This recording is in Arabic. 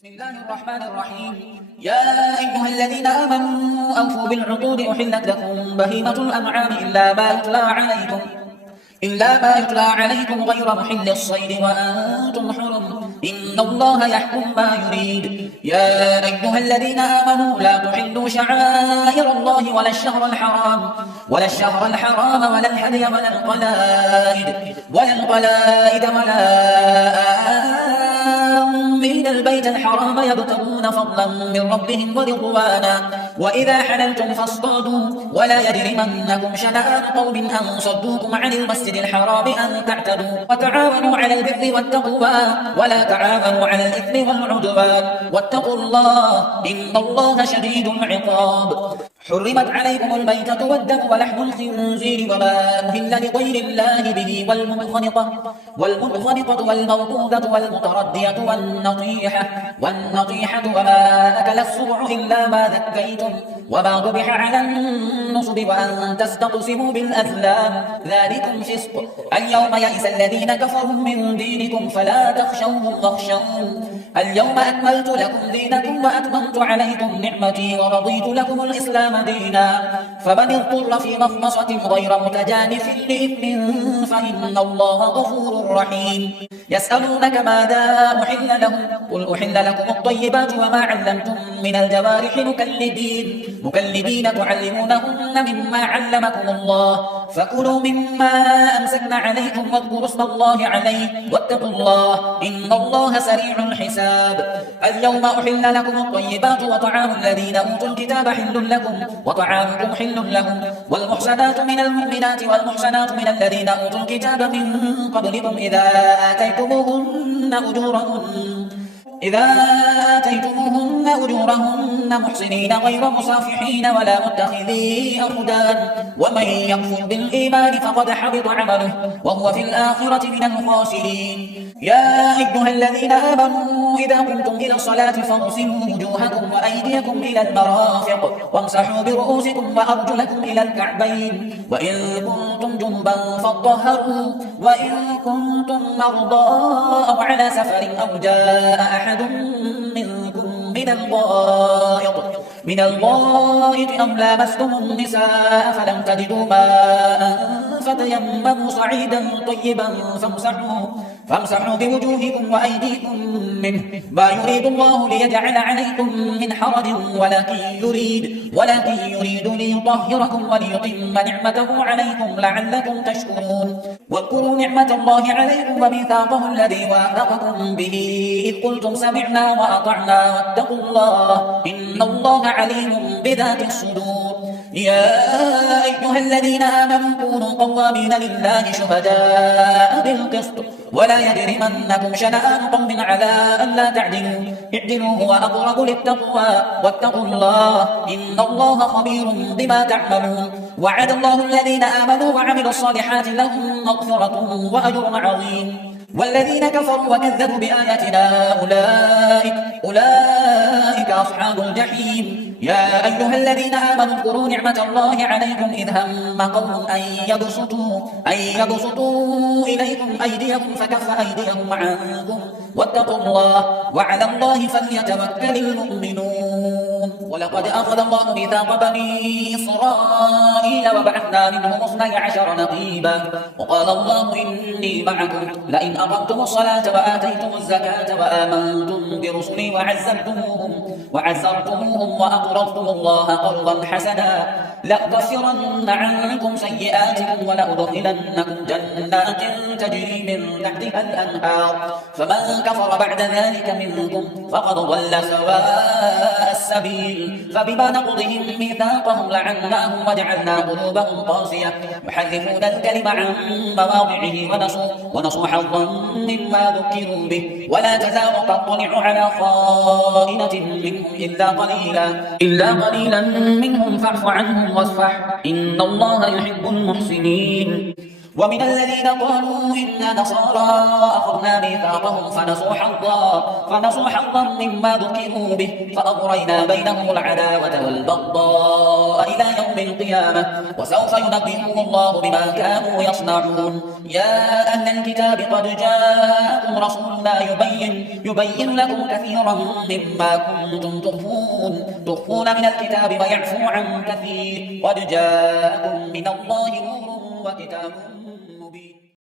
بسم الله الرحمن الرحيم. يا أيها الذين آمنوا أوفوا بالعقود أحلت لكم بهيمة الأنعام إلا ما يتلى عليكم غير محل الصيد وأنتم حرم إن الله يحكم ما يريد. يا أيها الذين آمنوا لا تحلوا شعائر الله ولا الشهر الحرام ولا الهدي ولا القلائد ولا آمين البيت الحرام يبتغون فضلا من ربهم ورضوانا وإذا حللتم فاصطادوا ولا يجرمنكم شنآن قوم أن صدوكم عن المسجد الحرام أن تعتدوا وتعاونوا على البر والتقوى ولا تعاونوا على الإثم والعدوان واتقوا الله إن الله شديد العقاب. حرمت عليكم الميتة والدم ولحم الخنزير وما أهل لغير الله به والمنخنقة والموقوذة والمتردية والنطيحة وما أكل السبع إلا ما ذكيتم وما ذبح على النصب وأن تستقسموا بالأزلام ذلكم فسق. اليوم يئس الذين كفروا من دينكم فلا تخشوهم واخشون. اليوم أكملت لكم دينكم وأتممت عليكم نعمتي ورضيت لكم الإسلام دينا فمن اضطر في مخمصة غير متجانف لإثم فإن الله غفور رحيم. يسألونك ماذا أحل لهم قل أحل لكم الطيبات وما علمتم من الجوارح مكلبين تعلمونهن مما علمكم الله فكلوا مما أمسكن عليكم واذكروا اسم الله عليه واتقوا الله إن الله سريع الحساب. اليوم أحل لكم الطيبات وطعام الذين أوتوا الكتاب حل لكم وطعامكم حل لهم والمحسنات من المؤمنات والمحسنات من الذين أوتوا الكتاب من قبلكم إذا آتيتموهن أجورهن محسنين غير مصافحين ولا متخذي أخدان ومن يكفر بالإيمان فقد حبط عمله وهو في الآخرة من الخاسرين. يا أيها الذين آمنوا إذا قمتم إلى الصلاة فاغسلوا وجوهكم وأيديكم إلى المرافق وامسحوا برؤوسكم وأرجلكم إلى الكعبين وإن كنتم جنبا فاطهروا وإن كنتم مرضى أو على سفر أو جاء أحد منكم من الغائط أو لامستم النساء فلم تجدوا ماء فتيمموا صعيدا طيبا فامسحوا بوجوهكم وأيديكم منه ما يريد الله ليجعل عليكم من حرج ولكن يريد ليطهركم وليتم نعمته عليكم لعلكم تشكرون. واذكروا نعمة الله عليكم وميثاقه الذي واثقكم به إذ قلتم سمعنا وأطعنا واتقوا الله إن الله عليم بذات الصدور. يا أيها الذين آمنوا كونوا قوامين لله شهداء بالقسط ولا يجرمنكم شنآن قوم على ألا اعدلوا هو أقرب للتقوى واتقوا الله إن الله خبير بما تعملون. وعد الله الذين آمنوا وعملوا الصالحات لهم مغفرة وأجر عظيم والذين كفروا وكذبوا بآياتنا أولئك أصحاب الجحيم. يا أيها الذين آمنوا اذكروا نعمة الله عليكم إذ هم قوم أن يبسطوا إليكم أيديكم فكف أيديهم عنكم واتقوا الله وعلى الله فليتوكل المؤمنون. ولقد أخذ الله ميثاق بني إسرائيل وبعثنا منهم 12 نقيبا وقال الله إني معكم لئن أقمتم الصلاة وآتيتم الزكاة وآمنتم برسلي وعزرتموهم وأقرضتم الله قرضا حسنا لأكفرن عنكم سيئاتكم ولأدخلنكم جنات تجري من تحتها الأنهار فمن كفر بعد ذلك منكم فقد ضل سواء السبيل. فبما نقضهم ميثاقهم لعناهم وجعلنا قلوبهم قاسية يحرفون الكلم عن مواضعه ونسوا حظا مما ذكروا به ولا تزال تطلع على خائنة منهم إلا قليلا منهم فاعف عنهم واصفح إن الله يحب المحسنين. ومن الذين قالوا إنا نصارى أخذنا ميثاقهم فنسوا حظا مما ذكروا به فأغرينا بينهم العداوة والبغضاء إلى يوم القيامة وسوف ينبئهم الله بما كانوا يصنعون. يا أهل الكتاب قد جاءكم رسولنا يبين لكم كثيرا مما كنتم تخفون من الكتاب ويعفو عن كثير قد جاءكم من الله نور وكتاب